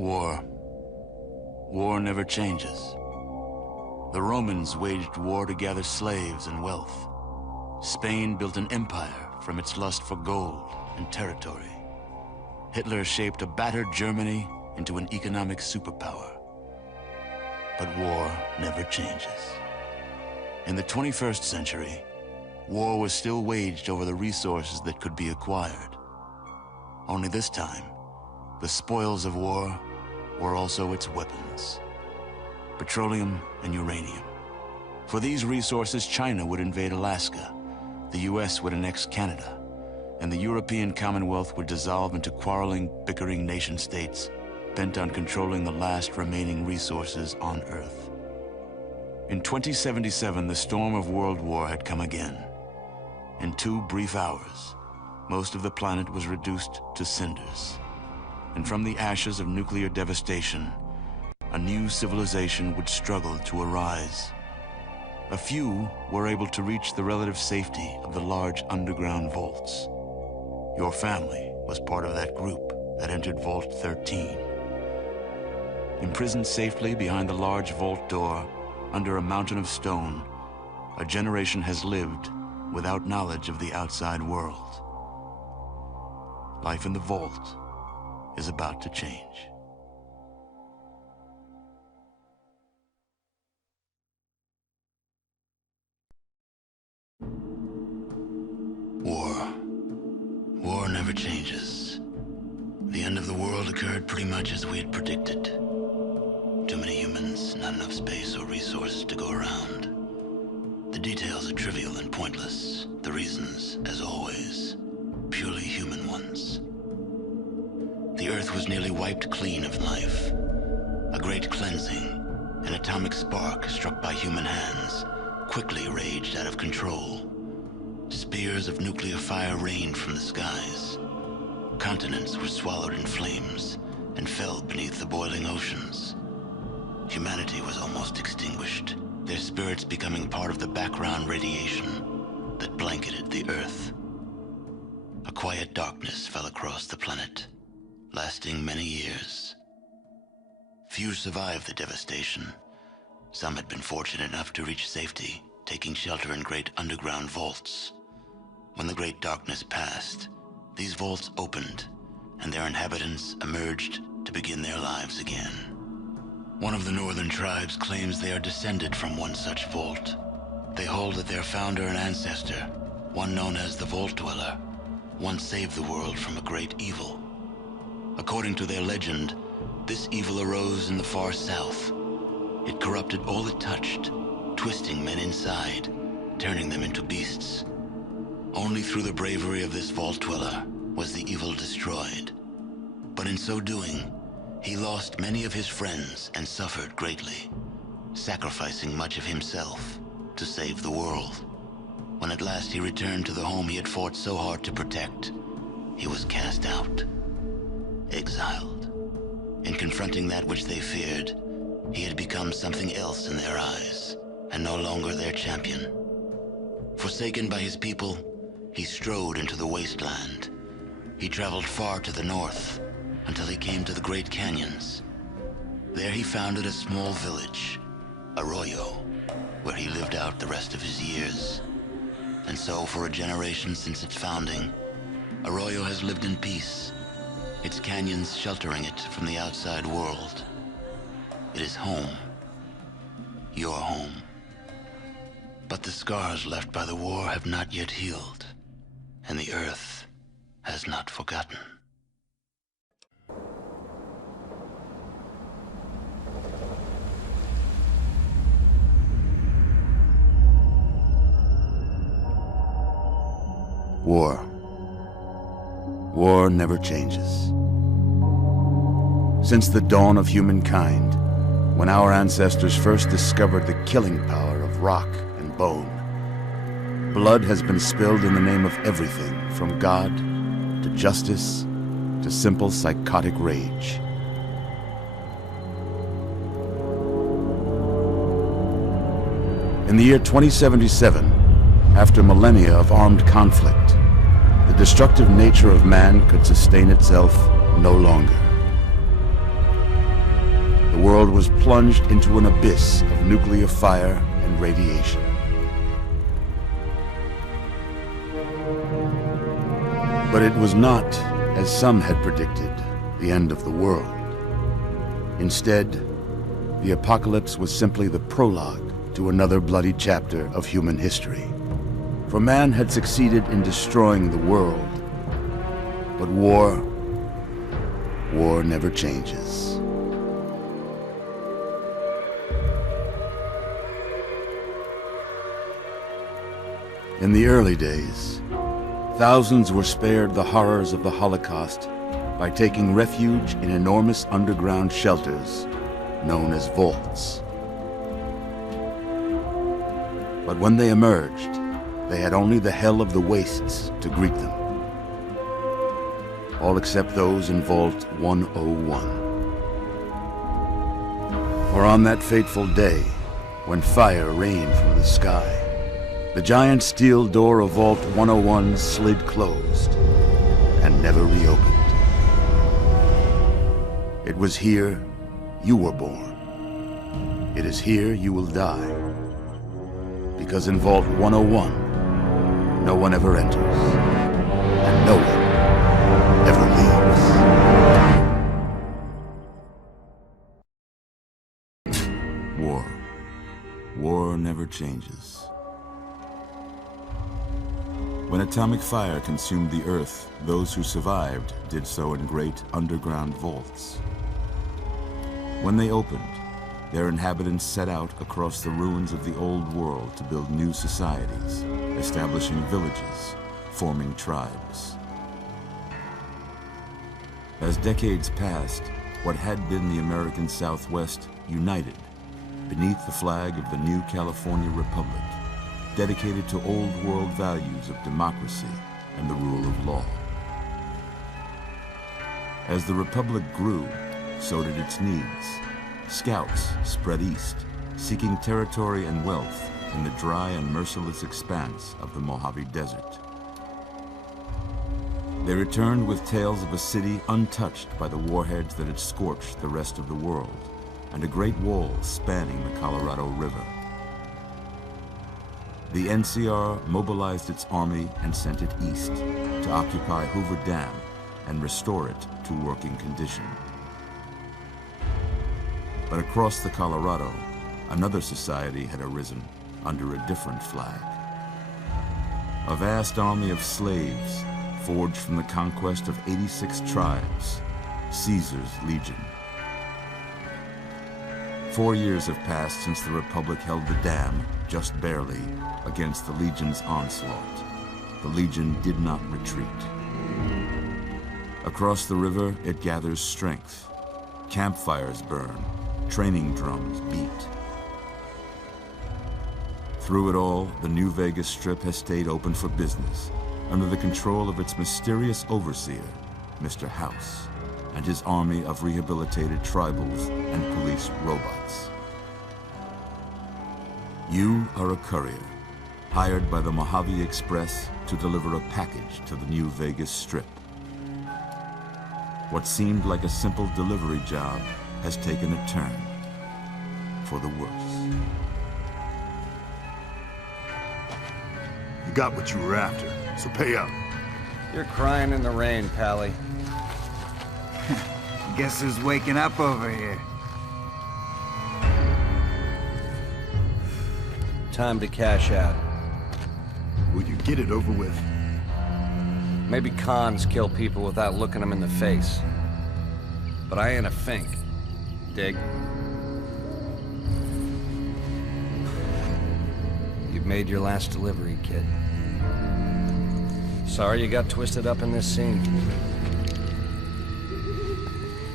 War. War never changes. The Romans waged war to gather slaves and wealth. Spain built an empire from its lust for gold and territory. Hitler shaped a battered Germany into an economic superpower. But war never changes. In the 21st century, war was still waged over the resources that could be acquired. Only this time, the spoils of war were also its weapons: petroleum and uranium. For these resources, China would invade Alaska, the US would annex Canada, and the European Commonwealth would dissolve into quarreling, bickering nation-states bent on controlling the last remaining resources on Earth. In 2077, the storm of World War had come again. In 2 brief hours, most of the planet was reduced to cinders. And from the ashes of nuclear devastation, a new civilization would struggle to arise. A few were able to reach the relative safety of the large underground vaults. Your family was part of that group that entered Vault 13. Imprisoned safely behind the large vault door, under a mountain of stone, a generation has lived without knowledge of the outside world. Life in the vault is about to change. War never changes. The end of the world occurred pretty much as we had predicted. Too many humans, not enough space or resources to go around. The details are trivial and pointless. The reasons, as always, purely human ones. The Earth was nearly wiped clean of life. A great cleansing, an atomic spark struck by human hands, quickly raged out of control. Spears of nuclear fire rained from the skies. Continents were swallowed in flames and fell beneath the boiling oceans. Humanity was almost extinguished, their spirits becoming part of the background radiation that blanketed the Earth. A quiet darkness fell across the planet, lasting many years. Few survived the devastation. Some had been fortunate enough to reach safety, taking shelter in great underground vaults. When the great darkness passed, these vaults opened, and their inhabitants emerged to begin their lives again. One of the northern tribes claims they are descended from one such vault. They hold that their founder and ancestor, one known as the Vault Dweller, once saved the world from a great evil. According to their legend, this evil arose in the far south. It corrupted all it touched, twisting men inside, turning them into beasts. Only through the bravery of this Vault Dweller was the evil destroyed. But in so doing, he lost many of his friends and suffered greatly, sacrificing much of himself to save the world. When at last he returned to the home he had fought so hard to protect, he was cast out, exiled. In confronting that which they feared, he had become something else in their eyes, and no longer their champion. Forsaken by his people, he strode into the wasteland. He traveled far to the north, until he came to the Great Canyons. There he founded a small village, Arroyo, where he lived out the rest of his years. And so, for a generation since its founding, Arroyo has lived in peace, its canyons sheltering it from the outside world. It is home, your home. But the scars left by the war have not yet healed, and the Earth has not forgotten. War. War never changes. Since the dawn of humankind, when our ancestors first discovered the killing power of rock and bone, blood has been spilled in the name of everything from God to justice to simple psychotic rage. In the year 2077, after millennia of armed conflict, the destructive nature of man could sustain itself no longer. world was plunged into an abyss of nuclear fire and radiation. But it was not, as some had predicted, the end of the world. Instead, the apocalypse was simply the prologue to another bloody chapter of human history. For man had succeeded in destroying the world, but war never changes. In the early days, thousands were spared the horrors of the Holocaust by taking refuge in enormous underground shelters known as vaults. But when they emerged, they had only the hell of the wastes to greet them. All except those in Vault 101. For on that fateful day, when fire rained from the sky, the giant steel door of Vault 101 slid closed and never reopened. It was here you were born. It is here you will die. Because in Vault 101, no one ever enters, and no one ever leaves. War. War never changes. When atomic fire consumed the Earth, those who survived did so in great underground vaults. When they opened, their inhabitants set out across the ruins of the old world to build new societies, establishing villages, forming tribes. As decades passed, what had been the American Southwest united beneath the flag of the new California Republic, dedicated to old world values of democracy and the rule of law. As the Republic grew, so did its needs. Scouts spread east, seeking territory and wealth in the dry and merciless expanse of the Mojave Desert. They returned with tales of a city untouched by the warheads that had scorched the rest of the world, and a great wall spanning the Colorado River. The NCR mobilized its army and sent it east to occupy Hoover Dam and restore it to working condition. But across the Colorado, another society had arisen under a different flag. A vast army of slaves forged from the conquest of 86 tribes, Caesar's Legion. 4 years have passed since the Republic held the dam, just barely, against the Legion's onslaught. The Legion did not retreat. Across the river, it gathers strength. Campfires burn, training drums beat. Through it all, the New Vegas Strip has stayed open for business, under the control of its mysterious overseer, Mr. House, and his army of rehabilitated tribals and police robots. You are a courier, hired by the Mojave Express to deliver a package to the New Vegas Strip. What seemed like a simple delivery job has taken a turn for the worse. You got what you were after, so pay up. You're crying in the rain, Pally. Guess who's waking up over here? Time to cash out. Will you get it over with? Maybe cons kill people without looking them in the face. But I ain't a fink. Dig? You've made your last delivery, kid. Sorry you got twisted up in this scene.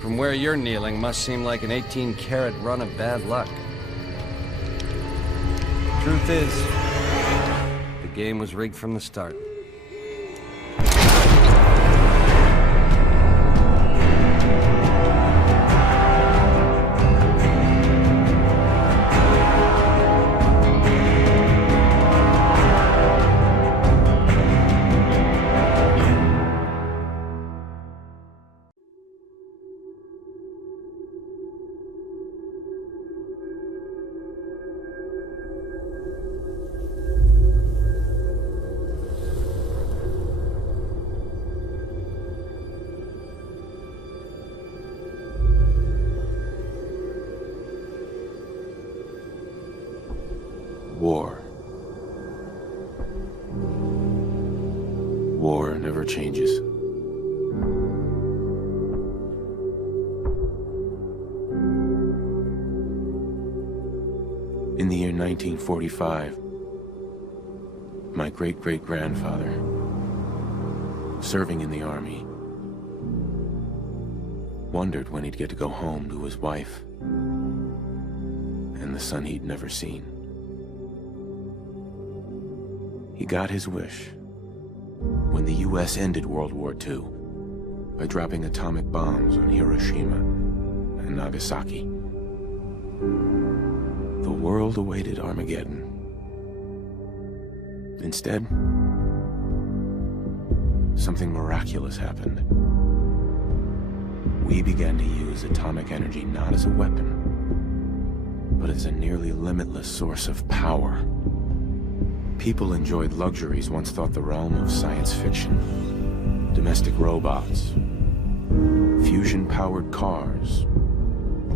From where you're kneeling must seem like an 18-carat run of bad luck. Truth is, the game was rigged from the start. changes. In the year 1945, my great-great-grandfather, serving in the army, wondered when he'd get to go home to his wife and the son he'd never seen. He got his wish when the US ended World War II by dropping atomic bombs on Hiroshima and Nagasaki. The world awaited Armageddon. Instead, something miraculous happened. We began to use atomic energy not as a weapon, but as a nearly limitless source of power. People enjoyed luxuries once thought the realm of science fiction. Domestic robots, fusion-powered cars,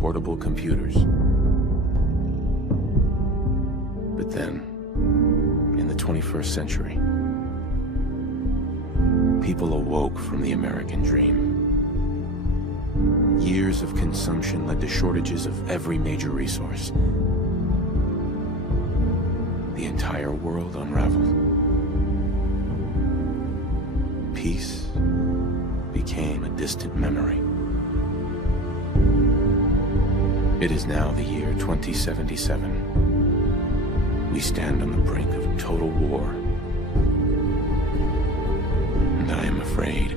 portable computers. But then, in the 21st century, people awoke from the American dream. Years of consumption led to shortages of every major resource. The entire world unraveled. Peace became a distant memory. It is now the year 2077. We stand on the brink of total war. And I am afraid.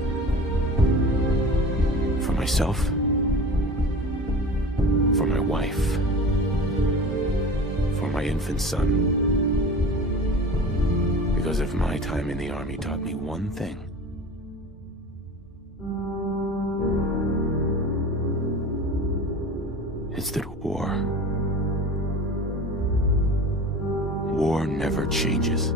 For myself. For my wife. For my infant son. Because if my time in the army taught me one thing, it's that war never changes.